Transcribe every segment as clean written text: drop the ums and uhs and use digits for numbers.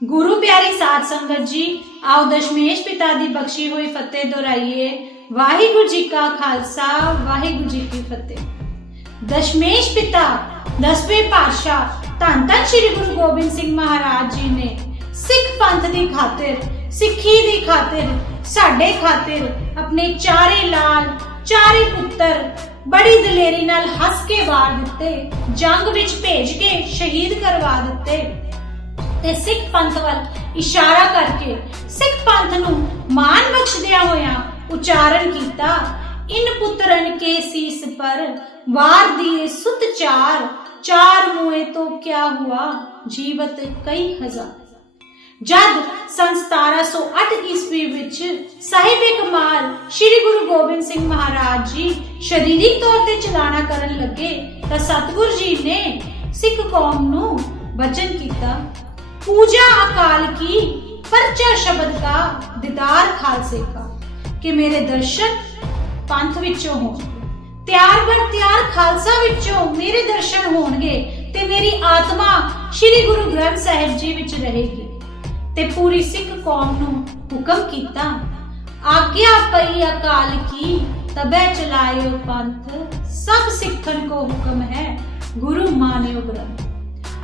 गुरु प्यारी साध संगत जी, आओ दशमेश पिता दी बख्शी हुई फतेह दोहराइए। वाहिगुरु जी का खालसा, वाहिगुरु जी की फतेह। दशमेश पिता 10वें पातशाह धन धन श्री गुरु गोबिंद सिंह महाराज जी ने सिख पंथ दी खातिर, सिक्खी दी खातिर, साडे खातिर अपने चारे लाल चारे पुत्तर बड़ी दलेरी नाल हस के वार दिते, जंग विच भेज के शहीद करवा दिते ते सिख पंथ वल इशारा करके सिख पंथ नूं मान बख्शदिया होया उच्चारण कीता, इन पुत्रन के सीस पर वार दिए सुत चार, चार मुए तो क्या हुआ जीवत कई हजार। जद सन 1708 ईस्वी विच साहिबे कमाल श्री गुरु गोबिंद सिंह महाराज जी शारीरिक तौर ते चलाना करन लगे तां सतगुरु जी ने सिख कौम नूं वचन कीता, पूजा अकाल की परचा शब्द का दीदार खालसे का, कि मेरे दर्शन पंथ विचों होणगे, त्यार बर त्यार खालसा विचों मेरे दर्शन होणगे ते मेरी आत्मा श्री गुरु ग्रंथ साहिब जी विच रहेगी। ते पूरी सिख कौम नूं हुक्म कीता, आज्ञा पई अकाल की तबे चलायो पंथ, सब सिखन को हुक्म है गुरु मानियो ग्रंथ।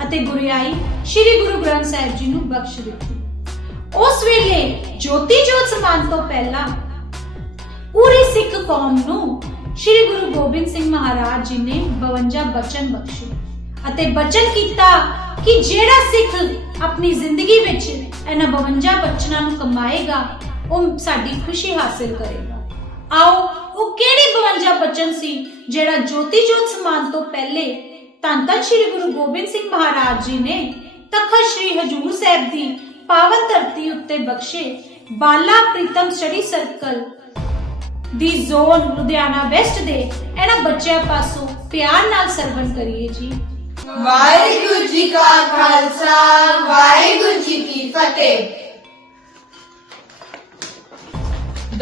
ਅਤੇ ਗੁਰਿਆਈ श्री गुरु ग्रंथ साहिब जी ਨੂੰ ਬਖਸ਼ ਦਿੱਤੀ। ਉਸ ਵੇਲੇ ਜੋਤੀ ਜੋਤ ਸਮਾਨ ਤੋਂ ਪਹਿਲਾਂ ਪੂਰੀ ਸਿੱਖ ਕੌਮ ਨੂੰ श्री गुरु गोबिंद सिंह महाराज जी ने 52 ਬਚਨ ਬਖਸ਼ੇ ਅਤੇ ਬਚਨ ਕੀਤਾ ਕਿ ਜਿਹੜਾ ਸਿੱਖ ਆਪਣੀ ਜ਼ਿੰਦਗੀ ਵਿੱਚ ਇਹਨਾਂ 52 ਬਚਨਾਂ ਨੂੰ ਕਮਾਏਗਾ ਉਹ ਸਾਡੀ ਖੁਸ਼ੀ ਹਾਸਲ ਕਰੇਗਾ। ਆਓ ਉਹ ਕਿਹੜੇ 52 ਬਚਨ ਸੀ ਜਿਹੜਾ ਜੋਤੀ ਜੋਤ ਸਮਾਨ ਤੋਂ ਪਹਿਲੇ ਧੰਨ ਧੰਨ श्री गुरु गोबिंद सिंह महाराज जी ने तखत श्री हजूर साहिब दी पावन धरती उत्ते बख्शे। बाला प्रीतम स्टडी सर्कल दी जोन लुधियाना वेस्ट दे इन्हां बच्चों पासों प्यार नाल सरवण करिए जी। वाहिगुरु जी का खालसा, वाहिगुरु जी की फतेह।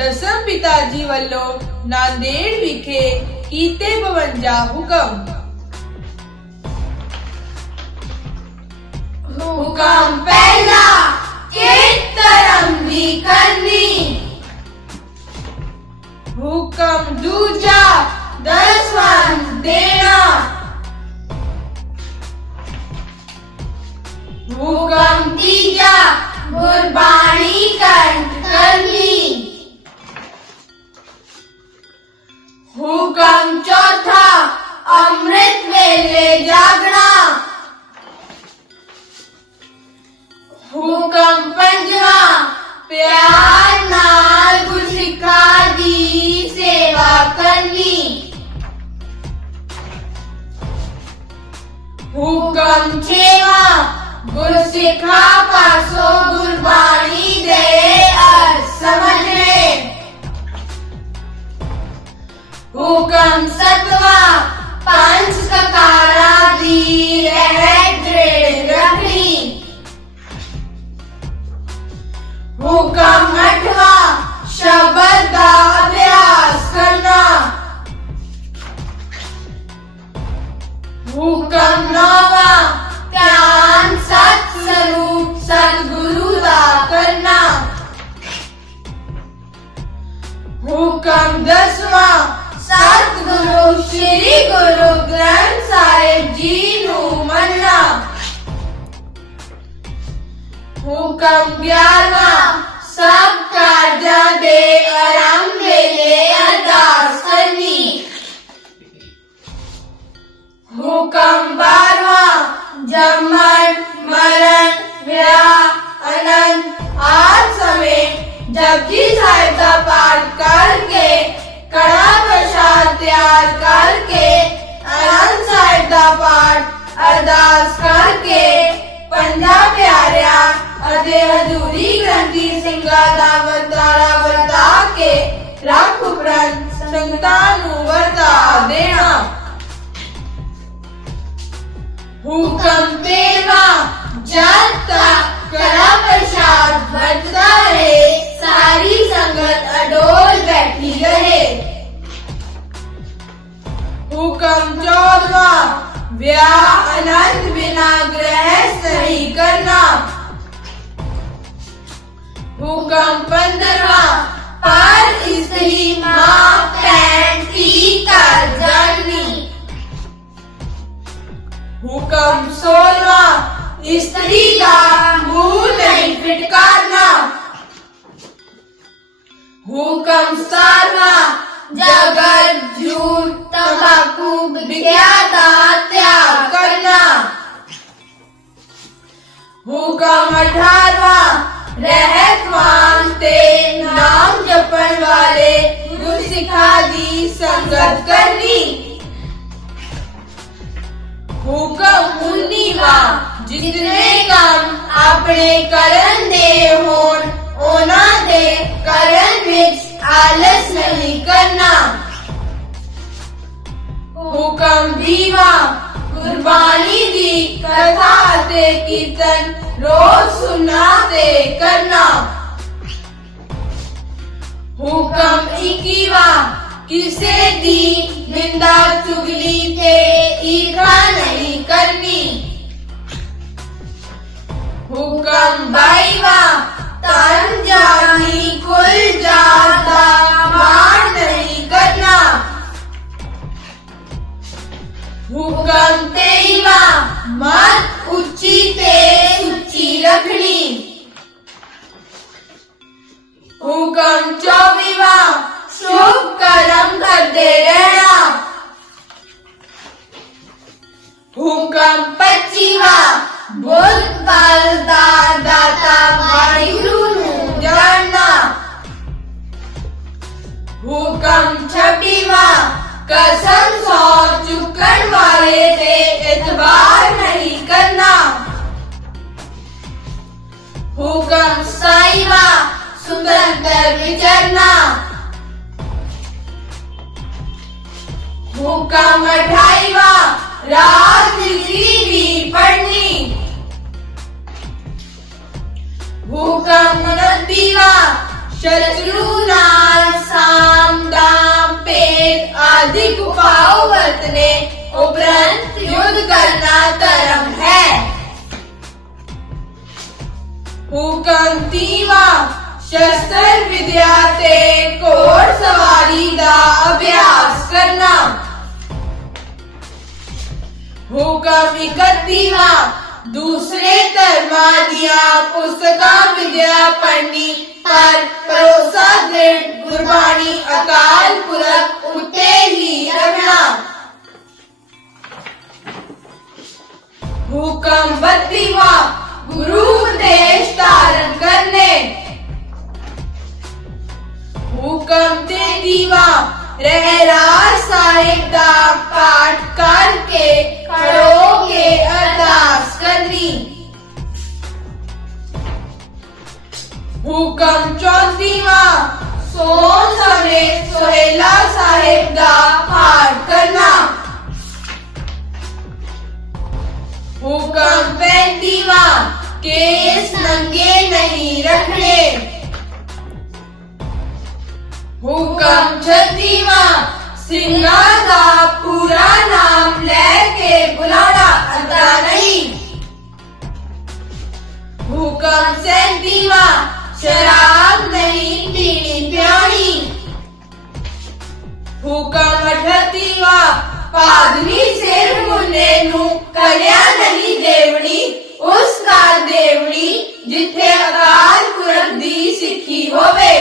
दसम पिता जी वल्लों नांदेड़ विखे कीते 52 हुकम। हुकम पहला कित धर्म दी करनी, हुकम दूजा दसवंध देना, हुकम तीजा गुरबाणी कंठ करनी, हुकम चौथा अमृत वेले जागना, हुकम पंजवा प्यार नाल गुरसिखा दी सेवा करनी, हुकम छेवा गुरसिखा पासों गुरबाणी दे अर्थ समझने, हुकम सतवा पंच ककारा दी रहत दृढ़ रखनी, हुकम 8वां शब्द का अभ्यास करना, हुकम 9वां ध्यान सत स्वरूप सतगुरु दा करना, हुकम 10वां सतगुरु श्री गुरु ग्रंथ साहिब जी नूं मनना, हुकम 11वां सब कार्यां दे आरंभ वेले अरदास करनी, हुकम 12वां जमन मरण विवाह अनंत आदि समेत जपजी साहिब का पाठ करके कड़ा प्रसाद तैयार करके आनंद साहिब का पाठ अरदास करके 50 प्यारिया ਅਤੇ ਹਜ਼ੂਰੀ ਗ੍ਰੰਥੀ ਸਿੰਘਾਂ ਦਾ ਵਰਤਾਰਾ ਵਰਤਾ ਕੇ ਰੱਖ ਉਪਰੰਤ ਸੰਗਤਾਂ ਨੂੰ ਵਰਤਾ ਦੇਣਾ। ਹੁਕਮ 13ਵਾਂ ਜਦ ਤੱਕ ਕੜਾ ਪ੍ਰਸ਼ਾਦ ਵਰਤਦਾ ਰਹੇ ਸਾਰੀ ਸੰਗਤ ਅਡੋਲ ਬੈਠੀ ਰਹੇ। ਹੁਕਮ 14ਵਾਂ ਵਿਆਹ ਅਨੰਦ ਬਿਨਾ ਗ੍ਰਹਿ ਸਹੀ ਕਰਨਾ। हुक्म 15वां पर इस्त्री मां भैन धी घर जानी। हुक्म 16वां इस्त्री का मुंह नहीं फिटकारना। हुक्म 17वां जगत झूठ तंबाकू विद्या का त्याग करना। हुक्म 18वां रहत मानते नाम जपन वाले गुरसिखा दी संगत करनी। हुक्म 19वां जितने काम अपने करन दे होण ओना दे करन विच आलस नहीं करना। हुक्म 20वां गुरबानी दी कथा ते कीर्तन रोज सुनना ते करना। हुक्म 21वां किसे दी निंदा चुगली ते ईर्ष्या नहीं करनी। हुक्म 22वां तन जानी कुल जाता मान नहीं करना। हुक्म 23वां मत उच्ची ते सुच्ची रखनी। हुक्म 24वां शुभ कर्म करते रहना। हुक्म 25वां बुद्ध बल दा दाता वाहिगुरु नूं जानना। हुक्म 26वां कसम सौ चुकन वाले ते इतबार नहीं करना। हुक्म 27वां स्वतंत्र विचरना। हुक्म 28वां राजनीति भी पढ़नी। हुक्म 29वां शत्रु नाल साम दाम पेट आदि उपाय वरतने उपरंत युद्ध करना धर्म है। हुक्म 30वां शस्त्र विद्या ते घोड़ सवारी दा अभ्यास करना। हुक्म 31वां दूसरे धर्मां दिया पुस्तकां विद्या पढ़नी पर भरोसा दृढ़ गुरबाणी अकाल पुरख उत्ते ही रखना। हुक्म 32वां गुरु उपदेश धारण करने। हुक्म 33वां रहरास साहिब दा पाठ करके खड़ो के अरदास करनी। हुक्म 34वां सोन समेत सोहेला साहिब दा पाठ करना। हुक्म 35वां केस नंगे नहीं रखने। हुक्म 36वां सिंगां दा पूरा नाम लेके बुलाना अदा नहीं। हुक्म 37वां शराब नहीं पीनी पियानी। हुक्म 38वां पादनी सिर मुन्ने नू कलिया नहीं देवनी उस काल देवनी जिथे अकाल पुरख दी सिੱਖੀ होवे।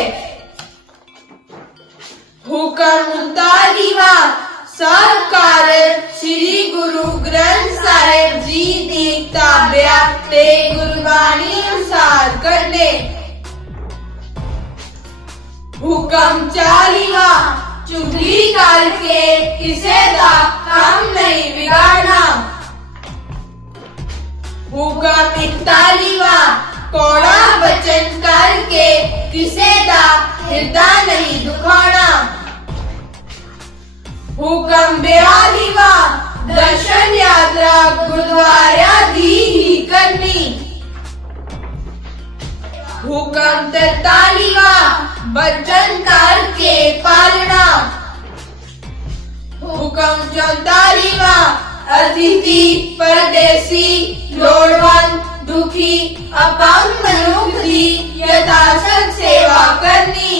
हुक्म 39वां सब कार्य श्री गुरु ग्रंथ साहिब जी दी ताबिया ते गुरबाणी अनुसार करने। हुक्म 40वां चुगली करके किसे दा काम नहीं बिगाड़ना। हुक्म 41वां कौड़ा वचन करके किसे दा हृदय नहीं दुखाना। हुक्म 42वां दर्शन यात्रा गुरुद्वारा दी ही करनी। हुक्म 43वां वचन करके पालना। हुक्म 44वां अतिथि परदेसी लोड़वंद दुखी अपंग मनुख दी यथाशक सेवा करनी।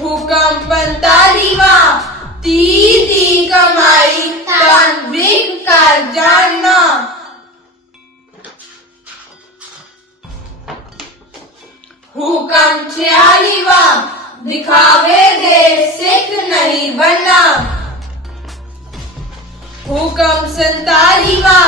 हुक्म 45वां, ती कमाई तांत्रिक कर जानना। हुक्म 46वां, दिखावे दे सिख नहीं बनना। हुक्म 47वां,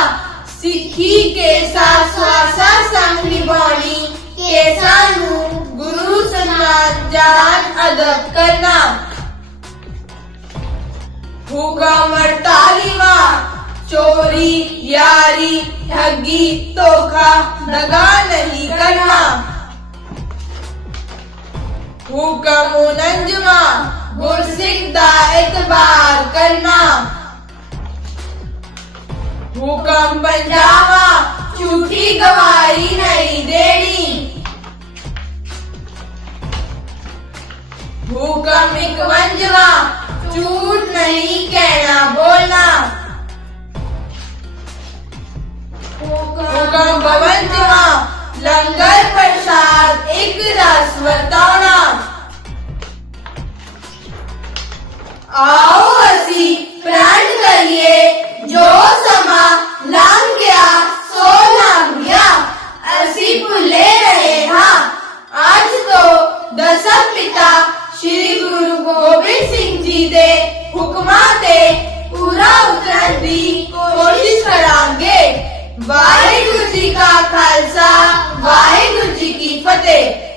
सिखी के साथ स्वासा संग निभानी के सानू गुरु सम्मान जान अदब करना। हुक्म 48वां, चोरी यारी ठगी धोखा दगा नहीं करना। हुक्म 49वां, गुरसिख दा इतबार करना। हुक्म 50वां, झूठी गवाही नहीं देनी। हुक्म 51वां, झूठ नहीं कहना बोलना। हुक्म 52वां, लंगर प्रसाद एक रस वरताना। आओ असी प्रण करिए, जो समा लंघ गया सो लंघ गया, असी भुले रहे हाँ। आज तो दसम पिता श्री गुरु गोबिंद सिंह जी दे हुक्मां ते पूरा उतरन दी कोशिश करांगे। वाहिगुरु जी का खालसा, वाहिगुरु जी की फतेह।